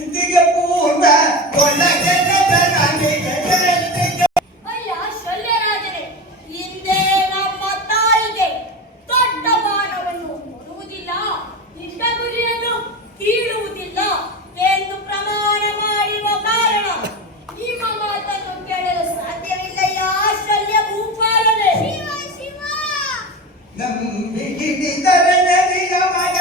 ಪೂರ್ವ ಅಯ್ಯ ಶಲ್ಯರಾಜನೇ, ಹಿಂದೆ ನಮ್ಮ ತಾಯಿಗೆ ದೊಡ್ಡ ಬಾಣವನ್ನು ಕೊಡುವುದಿಲ್ಲ, ಇಷ್ಟ ಗುರಿಯನ್ನು ಕೀಳುವುದಿಲ್ಲ ಎಂದು ಪ್ರಮಾಣ ಮಾಡಿರುವ ಕಾರಣ ನಿಮ್ಮ ಮಾತನ್ನು ಕೇಳಲು ಸಾಧ್ಯವಿಲ್ಲಯ್ಯ ಶಲ್ಯ ಭೂಪಾಲನೆ. ನಂಬಿಗಿದರೆ ನದಿಯ ಮಗ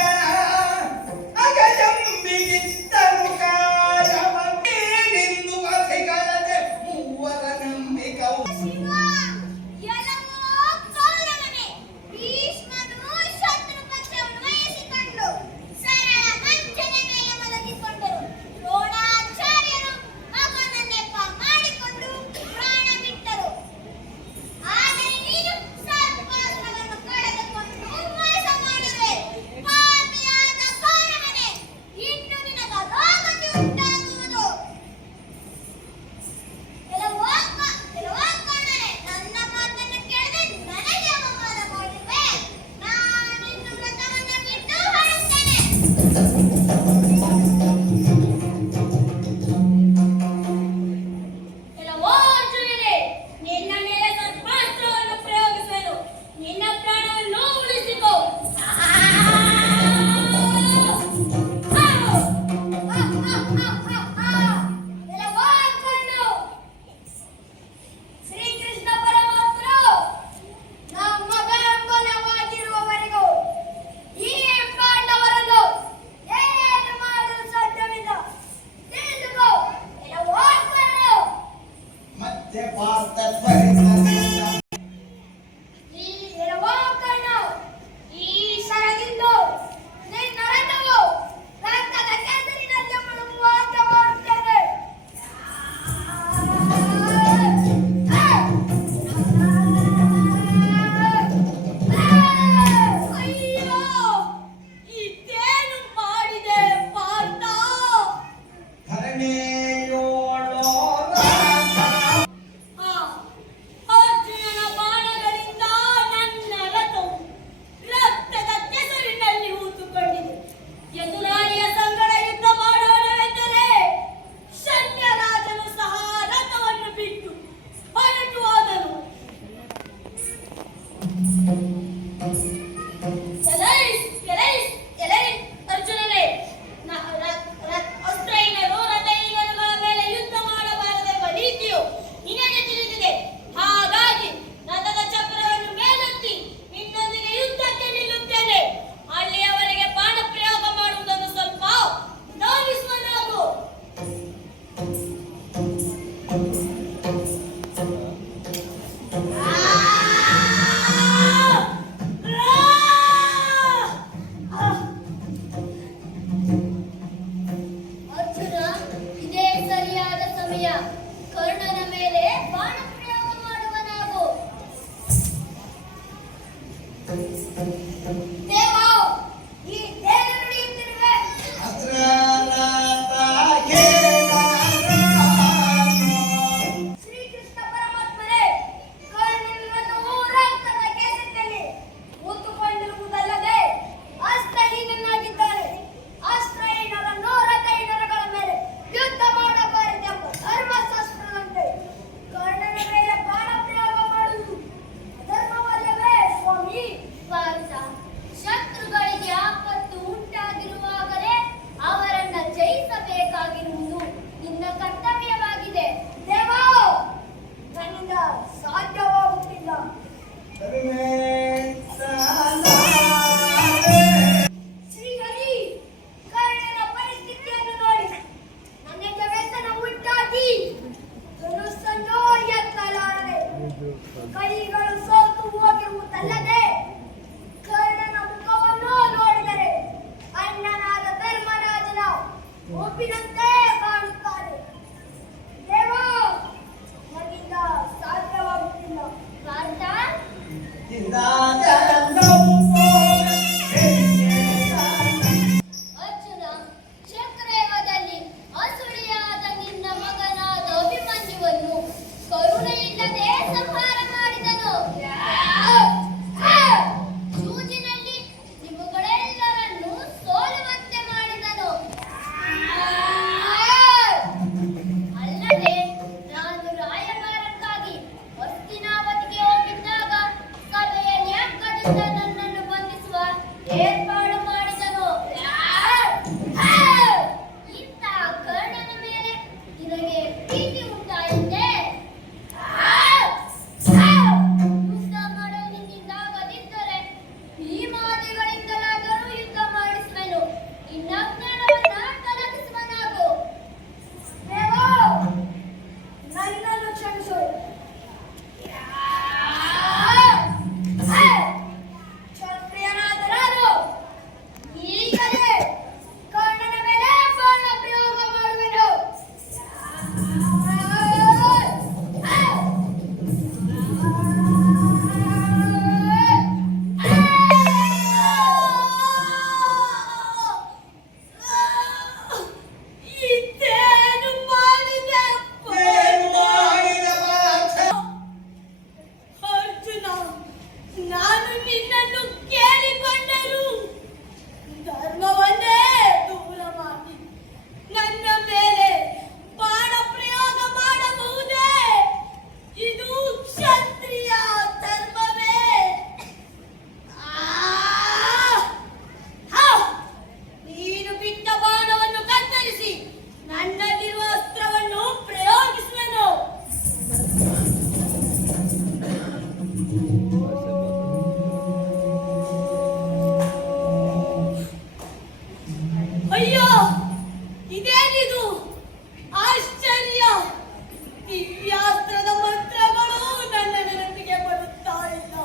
ದಿವ್ಯಾಸ್ತ್ರದ ಮಂತ್ರಗಳು ನನ್ನ ನೆನಪಿಗೆ ಬರುತ್ತಾ ಇಲ್ಲ.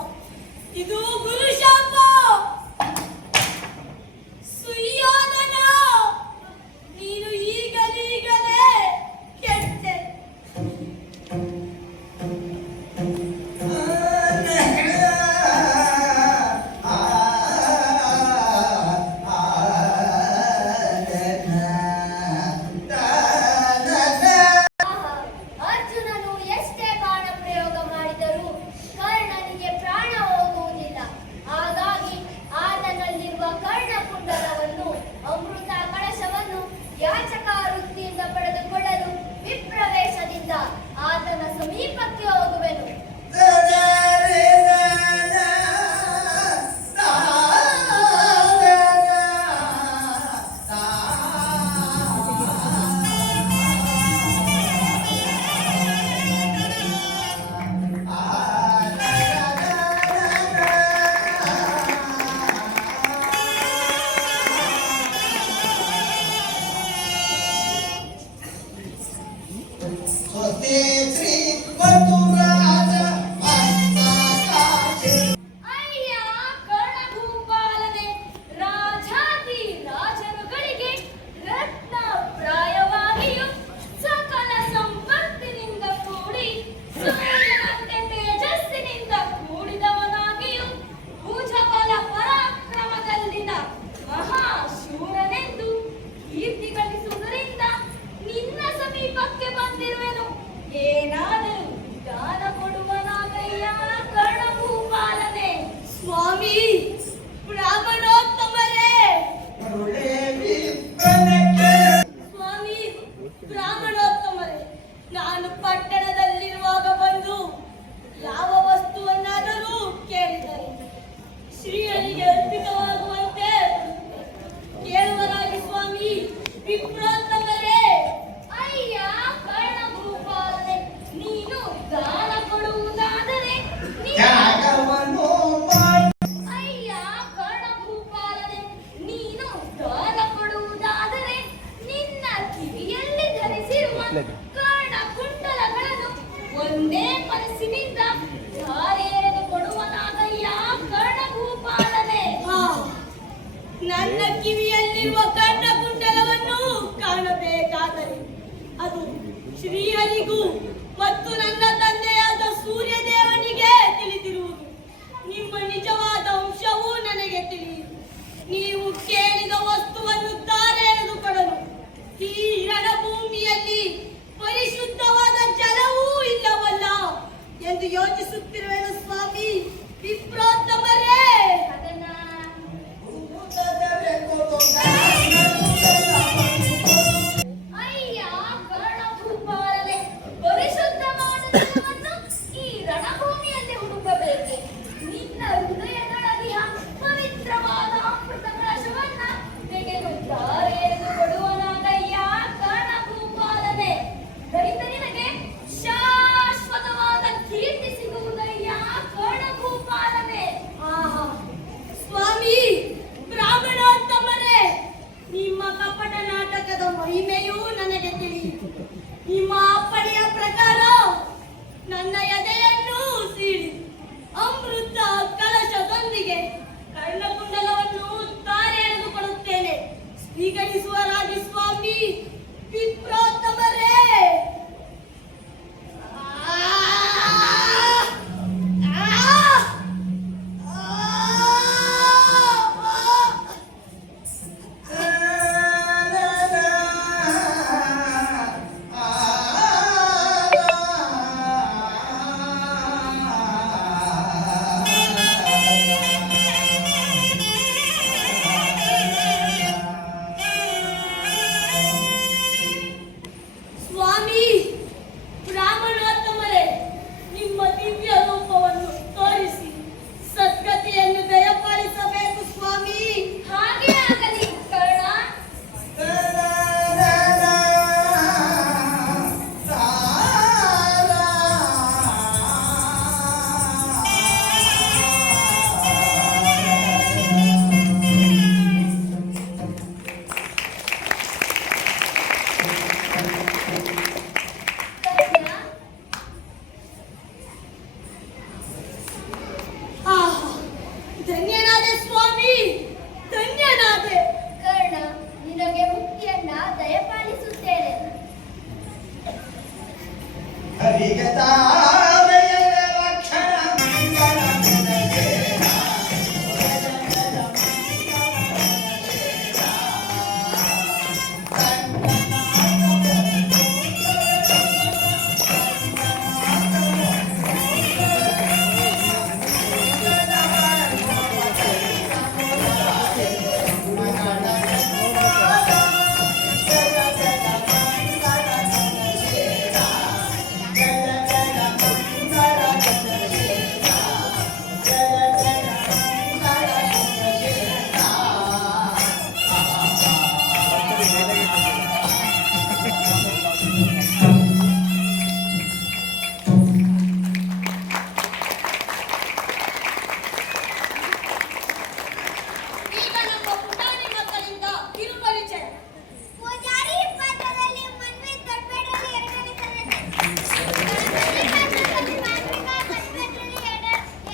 ಇದು ಗುರುಶಾಪ. ಸುಯ್ಯೋಧನ, ನೀನು ಈಗಲೀಗಲೇ ಕೆಟ್ಟೆ. ಅರ್ಜುನನು ಎಷ್ಟೇ ಬಾಣ ಪ್ರಯೋಗ ಮಾಡಿದರೂ ಕರ್ಣನಿಗೆ ಪ್ರಾಣ ಹೋಗುವುದಿಲ್ಲ. ಹಾಗಾಗಿ ಆತನಲ್ಲಿರುವ ಕರ್ಣಕುಂಡಲವನ್ನು, ಅಮೃತ ಕಳಶವನ್ನು ಯಾಚಕ ವೃತ್ತಿಯಿಂದ ಪಡೆದುಕೊಳ್ಳಲು ವಿಪ್ರವೇಶದಿಂದ ಆತನ ಸಮೀಪಕ್ಕೆ ಹೋಗುವೆನು. ಸ್ವಸ್ತಿ ಶ್ರೀ ವರ್ತುರಾಜ ಮಸ್ತಕಾಶಿ. ಅಯ್ಯ ಕರ್ಣಭೂಪಾಲನೆ, ರಾಜಾದಿ ರಾಜರುಗಳಿಗೆ ರತ್ನ ಪ್ರಾಯವಾಗಿಯೂ ಸಕಲ ಸಂಪತ್ತಿನಿಂದ ಕೂಡಿ ಸೂರ್ಯನಂತೆ ತೇಜಸ್ಸಿನಿಂದ ಕೂಡಿದವನಾಗಿಯೂ ಭುಜಬಲ ಪರಾಕ್ರಮದಲ್ಲಿನ ಮಹಾಶೂರನೆಂದು ಕೀರ್ತಿ ಗಳಿಸುವುದರಿಂದ ನಿನ್ನ ಸಮೀಪಕ್ಕೆ ಬಂದಿರುವೆನು. ಏನಾದರೂ ದಾನ ಕೊಡುವನಾಗಯ್ಯ ಕರ್ಣಭೂಪಾಲನೆ. ಸ್ವಾಮಿ ಬ್ರಾಹ್ಮಣೋತ್ತಮರೇ, ಕರುಣೆ ವಿಪ್ರನಕ್ಕೆ. ಸ್ವಾಮಿ ಬ್ರಾಹ್ಮಣೋತ್ತಮರೇ, ನಾನು ಪಟ್ಟಣದಲ್ಲಿರುವಾಗ ಬಂದು ಯಾವ ವಸ್ತುವನ್ನಾದರೂ ಕೇಳಿದರೆ ಶ್ರೀಹರಿಗೆ ಅರ್ಪಿತವಾಗುವಂತೆ ಕೇಳುವರಾಗಿ ಸ್ವಾಮಿ. ವಿಪ್ರೋತ್ತಮರೇ, ಅಯ್ಯ ಕರ್ಣಭೂಪಾಲನೆ, ನೀನು ದಾನ ಕೊಡುವುದಾದರೆ ತ್ಯಾಗವನ್ನು ಮಾಡಿ. ಅಯ್ಯ ಕರ್ಣಭೂಪಾಲನೆ, ನೀನು ದಾನ ಕೊಡುವುದಾದರೆ ನಿನ್ನ ಕಿವಿಯಲ್ಲಿ ಧರಿಸಿರುವ ಕರ್ಣಕುಂಡಲಗಳನ್ನು ಒಂದೇ ಮನಸ್ಸಿನಿಂದ ಧಾರೆಯೆರೆದು ಕೊಡುವನಾಗಯ್ಯ ಕರ್ಣಭೂಪಾಲನೆ. ಹಾ, ನನ್ನ ಕಿವಿಯಲ್ಲಿರುವ ಕರ್ಣಕುಂಡಲವನ್ನು ಕಾಣಬೇಕಾದರೆ ಅದು ಶ್ರೀಹರಿಗೂ ಮತ್ತು ನನ್ನ ತಂದೆಯಾದ ಸೂರ್ಯದೇವನಿಗೆ ತಿಳಿದಿರುವುದು. ನಿಮ್ಮ ನಿಜವಾದ ಅಂಶವೂ ನನಗೆ ತಿಳಿಯಿತು. ನೀವು ಕೇಳಿದ ವಸ್ತುವನ್ನು ತಾರೆ ಎಳೆದುಕೊಡಲು ಈ ರಣಭೂಮಿಯಲ್ಲಿ ಪರಿಶುದ್ಧವಾದ ಜಲವೂ ಇಲ್ಲವಲ್ಲ ಎಂದು ಯೋಚಿಸುತ್ತಿರುವೆನು ಸ್ವಾಮಿ. ವಿಪ್ರೋತ್ತಮರೇ, ಅದನ್ನ ಅಯ್ಯ ಕರ್ಣಭೂಪಾಲನೆ, ಪರಿಶುದ್ಧವಾದ ಜಲವನ್ನು ಈ ರಣಭೂಮಿಯಲ್ಲಿ ಹುಡುಕಬೇಕೆ? ನಿನ್ನ ಹೃದಯದೊಳಗಿಯ ಪವಿತ್ರವಾದ ಅಮೃತ ಕಳಶವನ್ನ ತೆಗೆದು ಧಾರೆ ಎರೆದು ಕೊಡುವನಾಗಯ್ಯ ಕರ್ಣಭೂಪಾಲನೆ. ದೈತ ನಿನಗೆ ಶಾಶ್ವತವಾದ ಕೀರ್ತಿ ಸಿಗುವುದಯ್ಯ ಕರ್ಣಭೂಪಾಲನೆ. ಆಹಾ, ಸ್ವಾಮಿ ಬ್ರಾಹ್ಮಣೋತ್ತಮರೇ, ನಿಮ್ಮ ಕಪಟ ನಾಟಕದ ಮಹಿಮೆಯೂ ನನಗೆ ತಿಳಿಯಿತು. ನಿಮ್ಮ ಅಪ್ಪಣೆಯ ಪ್ರಕಾರ ನನ್ನ ಎದೆಯನ್ನು ಸೀಳಿ ಅಮೃತ ಕಳಶದೊಂದಿಗೆ ಕರ್ಣಕುಂಡಲವನ್ನು ತಾರೆ ಎಳೆದುಕೊಳ್ಳುತ್ತೇನೆ. ಸ್ವೀಕರಿಸುವರಾಗಿ ಸ್ವಾಮಿ. ವಿಪ್ರೋತ್ತಮರೇ, ಅವರಿಗೆ ತಾರೆಯ ಲಕ್ಷಣ ಈಗ ನಮ್ಮ ಪುಟಾಣಿ ಮಕ್ಕಳಿಂದ ಕಿರುಪರಿಚಯ. ಪೂಜಾರಿ ಪಾತ್ರದಲ್ಲಿ ಮನ್ವಿ ದೊಡ್ಡಬೇಡರಲ್ಲಿ ಎರಡನೇ ತರಗತಿ. ಗಣಪತಿ ಪಾತ್ರದಲ್ಲಿ ಮಾನ್ವಿಕಾ ದೊಡ್ಡಬೇಡರಲ್ಲಿ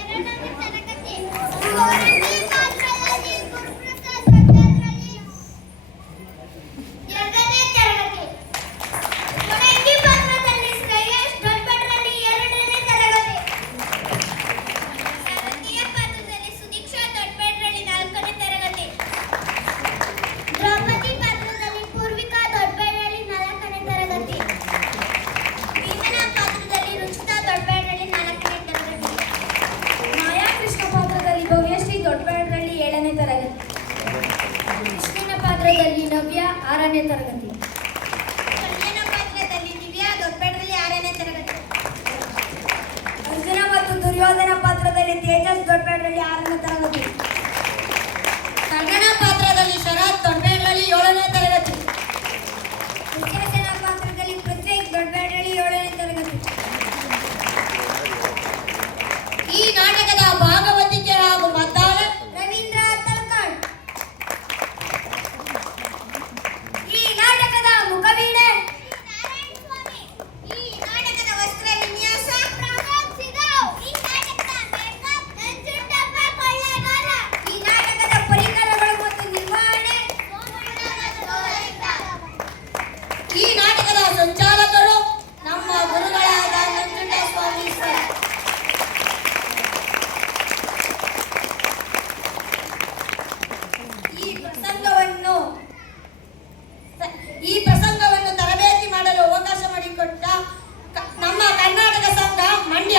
ಎರಡನೇ ತರಗತಿ. ಕೋರಂಗಿ ಪಾತ್ರದಲ್ಲಿ ಗುರುಪ್ರಸಾದ್ ದೊಡ್ಡಬೇಡರಲ್ಲಿ ಎರಡನೇ ತರಗತಿ. ಕೊನೆಂಗಿ ಪಾತ್ರದಲ್ಲಿ ಶ್ರೇಯಸ್ ದೊಡ್ಡಬೇಡರಲ್ಲಿ ಎರಡನೇ ತರಗತಿ. ಶಾರದೀಯ ಪಾತ್ರದಲ್ಲಿ ಸುದೀಕ್ಷಾ ದೊಡ್ಡಬೇಡರಲ್ಲಿ ನಾಲ್ಕನೇ ತರಗತಿ. ದ್ರೌಪದಿ ಪಾತ್ರದಲ್ಲಿ ಪೂರ್ವಿಕಾ ದೊಡ್ಡಬೇಡರಲ್ಲಿ ನಾಲ್ಕನೇ ತರಗತಿ. ಭೀಮನ ಪಾತ್ರದಲ್ಲಿ ರುಚಿತಾ ದೊಡ್ಡಬೇಡರಲ್ಲಿ ನಾಲ್ಕನೇ ತರಗತಿ. ಮಾಯಾ ಕೃಷ್ಣ ಪಾತ್ರದಲ್ಲಿ ಭವ್ಯಶ್ರೀ ದೊಡ್ಡಬೇಡರಲ್ಲಿ ಏಳನೇ ತರಗತಿ. ಕೃಷ್ಣನ ಪಾತ್ರದಲ್ಲಿ ನವ್ಯ ಆರನೇ ತರಗತಿ. ಕಲ್ಯಾಣ ಪಾತ್ರದಲ್ಲಿ ದಿವ್ಯಾ ದೊಡ್ಡಬೇಡರಲ್ಲಿ ಆರನೇ ತರಗತಿ. ಅರ್ಜುನ ಮತ್ತು ದುರ್ಯೋಧನ ಪಾತ್ರದಲ್ಲಿ ತೇಜಸ್ ದೊಡ್ಡಬೇಡರಲ್ಲಿ ಆರನೇ ತರಗತಿ. ಕರ್ಣನ ಪಾತ್ರದಲ್ಲಿ ಶರತ್ ದೊಡ್ಡಬೇಡರಲ್ಲಿ ಏಳನೇ ತರಗತಿ. ದುಶ್ಯಾಸನ ಪಾತ್ರದಲ್ಲಿ ಪೃಥ್ವಿ ದೊಡ್ಡಬೇಡರಲ್ಲಿ ಏಳನೇ ತರಗತಿ. ಈ ನಾಟಕದ ಭಾಗವತಿಕೆ ಹಾಗೂ ಮದ್ದಾಳೆ ರವೀಂದ್ರ ತಲಕಾಡ್. ಈ ನಾಟಕದ ಮುಖವೀಣೆ ನಾರಾಯಣ ಸ್ವಾಮಿ. ಈ ನಾಟಕದ ವಸ್ತ್ರ ವಿನ್ಯಾಸ ಪ್ರಮೋದ್ ಸಿಗಾವ್. ಈ ನಾಟಕದ ಮೇಕಪ್ ನಂಜುಂಡಪ್ಪ ಕೊಳ್ಳೇಗಾಲ. ಈ ನಾಟಕದ ಪರಿಕರಗಳು ಮತ್ತು ನಿರ್ವಹಣೆ ಸೋಮಣ್ಣ. ಈ ನಾಟಕದ ಸಂಚಾಲಕರು ನಮ್ಮ ಗುರುಗಳಾದ ನಂಜುಂಡ ಸ್ವಾಮಿ ಸರ್. ಈ ಪ್ರಸಂಗವನ್ನು ತರಬೇತಿ ಮಾಡಲು ಅವಕಾಶ ಮಾಡಿಕೊಟ್ಟ ನಮ್ಮ ಕರ್ನಾಟಕ ಸಂಘ ಮಂಡ್ಯ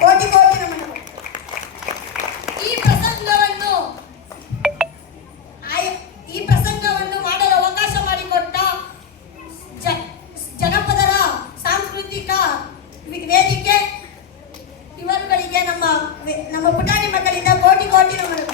ಕೋಟಿ ಕೋಟಿ ನಮನಗಳು. ಈ ಪ್ರಸಂಗವನ್ನು ಮಾಡಲು ಅವಕಾಶ ಮಾಡಿಕೊಟ್ಟ ಜನಪದರ ಸಾಂಸ್ಕೃತಿಕ ವೇದಿಕೆ ಇವರುಗಳಿಗೆ ನಮ್ಮ ಪುಟಾಣಿ ಮಕ್ಕಳಿಂದ ಕೋಟಿ ಕೋಟಿ ನಮನಗಳು.